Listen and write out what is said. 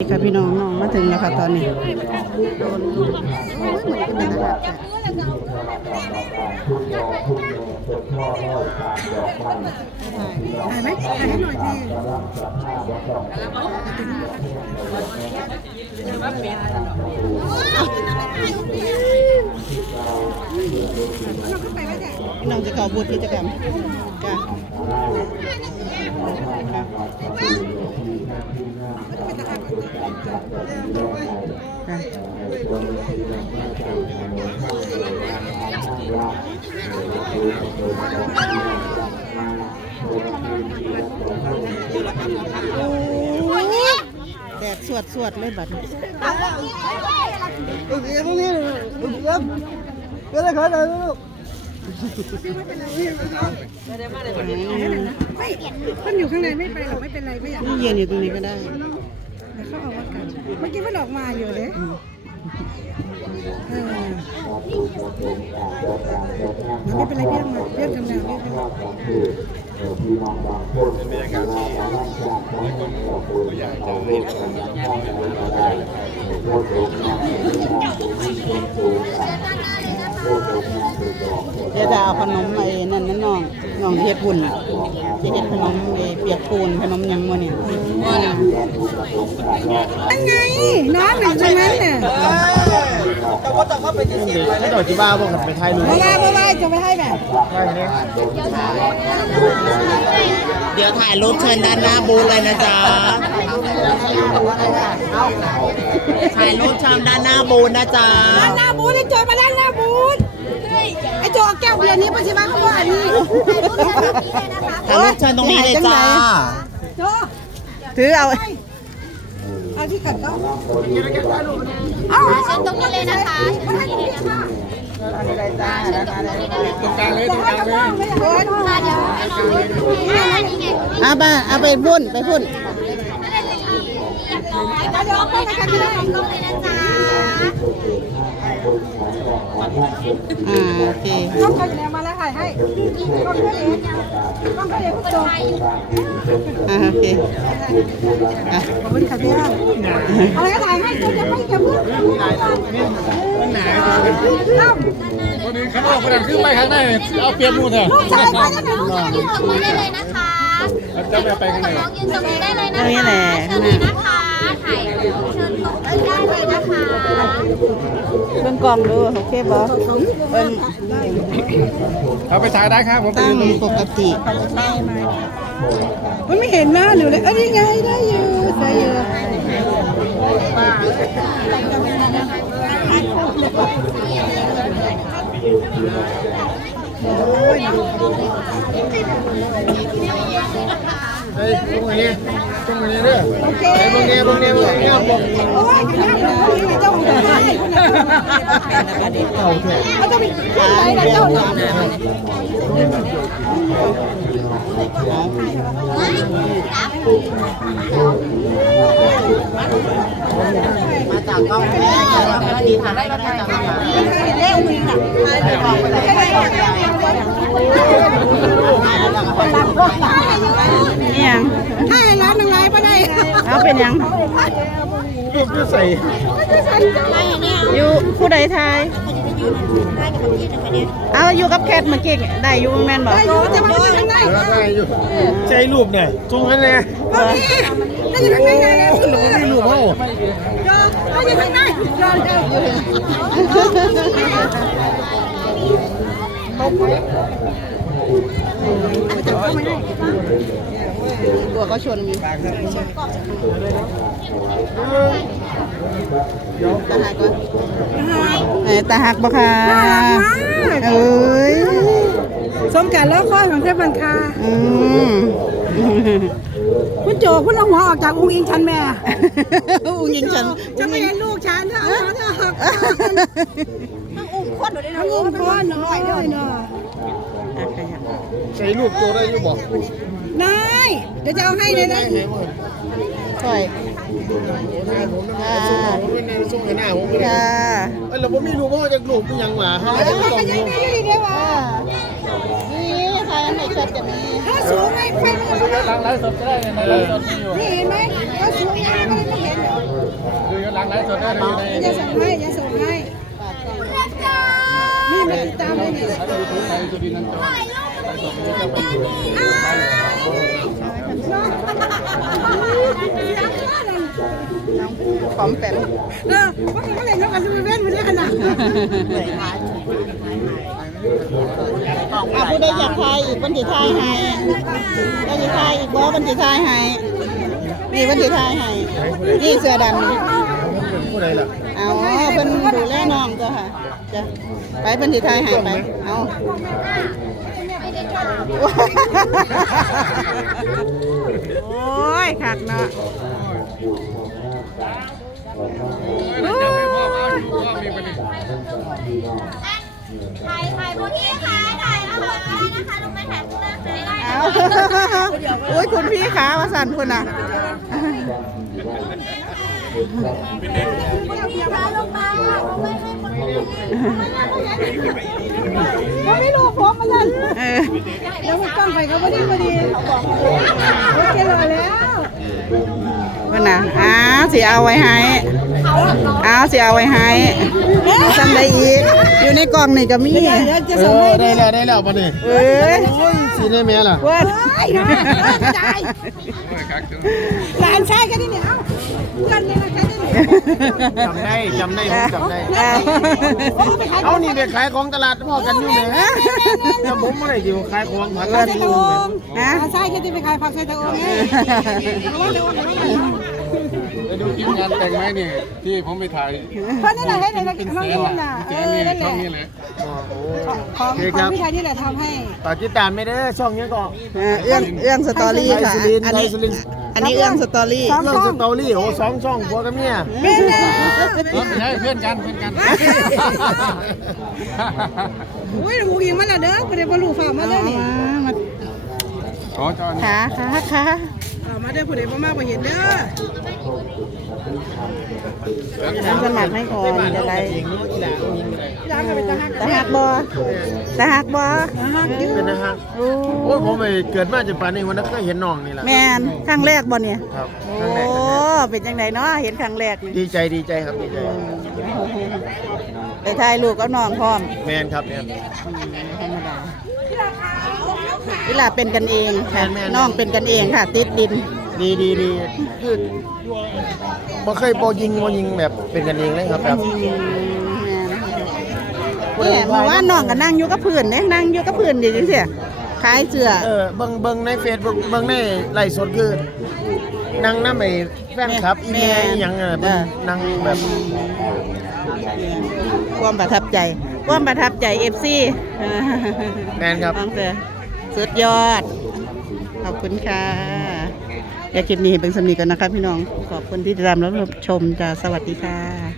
ค่ะพี่น้องน้องมาถึงแล้วค่ะตอนนี้โดนโอ้ยเหมือนจะเป็นนะครับถ่ายไหมถ่ายให้หน่อยสิพี่น้องจะเข้าบูธกิจกรรมจ้ะค่ะ แดดสวดสวดเลยบัดนี้อื ไมมันอยู่ข้างในไม่ไปหรอกไม่เป็นไรไม่อยากนี่เย็นอยู่ตรงนี้ก็ได้เดี๋ยวเขาเอาว่ากันเมื่อกี้มันออกมาอยู่เลยเออไม่เป็นไรเพี้ยงมาเพี้ยงทำงานเพี้ยงทำงานบรรยากาศที่หลายคนก็อยากจะเห็นเดี๋ยว จะเอาขนมไอ้นั่นนั่นน้องน้องเฮ็ดบุญน่ะจะเฮ็ดขนมไอ้เปียกปูนขนมหยังมื้อนี่นั่นไงน้องหนึ่งตรงนั้นน่ะไม่โดดจีบ้าบอกกันไปไทยรู้มาว่ามาว่าจะไม่ให้แบบเดี๋ยวถ่ายรูปเชิญด้านหน้าบูธเลยนะจ๊ะ ถ่ายรูปเชิญด้านหน้าบูธนะจ๊ะ ด้านหน้าบูธไอ้โจมาด้านหน้าบูธไอ้โจเอาแก้วเบียร์นี้ไปใช่ไหมเขาบอกอันนี้ถ่ายรูปเชิญตรงนี้เลยจ้าโจถือเอาเอาที่ขัดต้องเอาเชิญตรงนี้เลยนะคะเชิญตรงนี้เลยนะคะตรงกลางเลยตรงกลางเลยไม่อยากให้น้องค่ะเดี๋ยวให้น้องด้วยอ่านี่ไงเอาไปเอาไปพุ่นไปพุ่น แล้วเดี๋ยนะคะที่ได้ตรงเลยนะจ๊ะอ่าโอเคต้องใครอยู่ไหนมาแล้วถ่ายให้ต้องเขาเองต้องเขาเองผู้ชมอ่าโอเคขอบคุณค่ะพี่อ้อะไรก็ถ่ายให้จะไม่จะพูดมันหนาเอ้าคนนึงข้างนอกคนนั้นขึ้นไปข้างในเอาเปรียบมูเถอะลูกชายไปแล้วนะยืนตรงนี้ได้เลยนะคะจะไปไปข้างในน้องยืนตรงนี้ได้เลยนะคะเชิญเลยนะคะถ่ายเชิญตรงนี้ได้เลยนะคะ เบิ่งกล้องดูโอเคบ่เบิ่งเอาไปถ่ายได้ครับผมตั้งปกติมันไม่เห็นหน้าหนูเลยเอ้ยนี่ไงได้อยู่ได้อยู่เฮ้ย ตรงนี้ตรงนี้เด้อโอเคตรงนี้ตรงนี้ตรงนี้ผมโอ้ยน้าหนูนี่เจ้าของได้เขาจะมีคนไหนะเจ้าหน้ามาจากกล้องแม่ก็ดีถ่ายได้ก็ได้จ้ะเร็วมือค่ะยัง ให้ร้านหนึ่งไรก็ได้ เอาเป็นยังรูปที่ใส่อยู่ผู้ใดทายเอาอยู่กับแคทเมื่อกี้ได้อยู่แม่นบ่ได้อยู่จะมาอยู่ข้างในแล้วก็อยู่ใจรูปเนี่ยตรงนั้นเลยเอาดิได้อยู่ข้างในไงเราไม่รูปเขาได้อยู่ข้างในรอเจ้าอยู่ ตัวก็ชนมีตาหักก็เอ้ยตาหักบ่ค่ะน่ารักมากเอ้ยสมการล้อคอยของเทพบันคาอืมคุณโจคุณเอาหัวออกจากอุ้งอิงฉันแม่อุ้งยิงฉันจะไม่ให้ลูกฉันถ้าเอาหัวเธอหักต้องอุ้มคนหนูได้นะอุ้มคนหน่อยหน่อยหน่อยอะขยับใส่รูปตัวได้อยู่บอกนาย เดี๋ยวจะเอาให้เลยนะค่อยผมเป็นในช่วงหน้าผมเลยค่ะเอ้ยเราไม่รู้ว่าจะรูปยังหมาฮะเออเขาก็ยังได้อยู่ดีเดียวว่ะนี่ค่ะนในช็อตจะมีถ้าสูงไงไฟมันดูย้อนหลังไลฟ์สดก็ได้ในไลฟ์สดมีอยู่นี่เห็นไหมถ้าสูงยังไม่ได้เห็นเหรอดูย้อนหลังไลฟ์สดได้เลยในจะส่งให้จะส่งให้นี่มาติดตามเลยนี่ยูทูบไปสุดินันจร พร้อมแปมเออว่าเขาเล่นนกกระสุนเว้นมาได้ขนาดอะผู้ใดอยากทายอีกวันที่ทายให้ก็จะทายอีกบ่วันที่ทายให้นี่วันที่ทายให้นี่เสื้อดำนี่เป็นผู้ใดล่ะเอาเพิ่นดูแลน้องจ้ะค่ะจ้ะไปเพิ่นสิทายให้ไปเอาโอ้ยคักเนาะ ถ่ายถ่ายพวกนี้ค่ะถ่ายนะคะได้นะคะลงไปถ่ายข้างหน้าได้เอาโอ้ยคุณพี่ขาว่าสั่นคุณน่ะค่ะลงมาไม่ให้คนอื่นไม่รู้ผมมาเลยเออแล้วมันกล้องไปเขาพอดีพอดีเขาบอกโอเคเลยแล้ว คุณน่ะอ้าวสิเอาไว้ให้อ้าวสิเอาไว้ให้สั่งได้อีก อยู่ในกล่องนี่ก็มีเดี๋ยวจะเอส่งอให้ได้แล้วได้แล้วปะนี่เอ้ยโอ้ยสีในแม่ล่ะเว้ยได้หลานชายกันนี่เนี่ยเอ้าเพื่อนเนี่ยนะแค่นี้เนี่ยจำได้จำได้ผมจำได้เอาเอานี่ไปขายของตลาดพ่อกันอยู่ไหนจะผมเมื่อไหร่อยู่ขายของผัดใส่ตะโองนะหลานชายแค่ที่ไปขายผักใส่ตะโองไงระวั งตะโองระวังตะโองไปดูทีมงานแต่งไหมนี่ที่ผมไปถ่ายเพราะนั่นแหละให้ในนักน้องนุ่นน่ะเอเจ๊อนี่นั่นแหช่อละงนี้เลยของโอเคขคอรังบพี่ชายนี่แหละทำให้ ฝากติดตามไม่ได้ช่องนี้ก็เออเอื้องเอื้องสตอรี่ค่ะ อันนี้อันนี้เอื้องสตอรี่ เรื่องสตอรี่โอ้สองช่องผัวกับเมียเป็นแล้วไม่ใช่เพื่อนกันเพื่อนกัน อุ้ยหูยิงมาแล้วเด้อประเดี๋ยวบรรลุฝ่ามาเด้อนี่มาอ๋อจอนขาขาขา ฝ่ามาเด้อผู้ใดบ่มากบ่เห็นเด้อฉันสมัครให้ก่อนจะได้ร้านก็เป็นตาหักแต่หักบอแต่หักบอเป็นนะฮะโอ้โอ้ยผมไปเกิดมาจากป่านนี้วันนั้นก็เห็นน้องนี่แหละแมนครั้งแรกบอเนี่ยครับโอ้ครั้งแรกเป็นจังไดเนาะเห็นครั้งแรกนี่ดีใจดีใจครับดีใจแต่ถ่ายรูปกับน้องพร้อมแมนครับแมนธรรมดา เวลาเป็นกันเองค่ะแม่นๆ น้องเป็นกันเองค่ะ ติดดิน ดีดีดีคือบ่เคยโปยิงโมยิงแบบเป็นกันเองเลยครับแบบแม่นเนี่ยเมื่อวานน้องก็นั่งอยู่กับเพื่อนเนี่ยนั่งอยู่กับเพื่อนดีจังซี่ขายเสื้อ เออเบิ่งเบิ่งในเฟซบุ๊กเบิ่งในไลฟ์สดคือนั่งน้ำไอ้แฟนคลับอีเมลอหยังอะเบิ่งนั่งแบบความประทับใจ ความประทับใจ FC แมนครับน้องเสือสุดยอด ขอบคุณค่ะเดี๋ยวคลิปนี้เป็นสำนีกันนะคะพี่น้อง ขอบคุณที่ติดตามรับชมจ้าสวัสดีค่ะ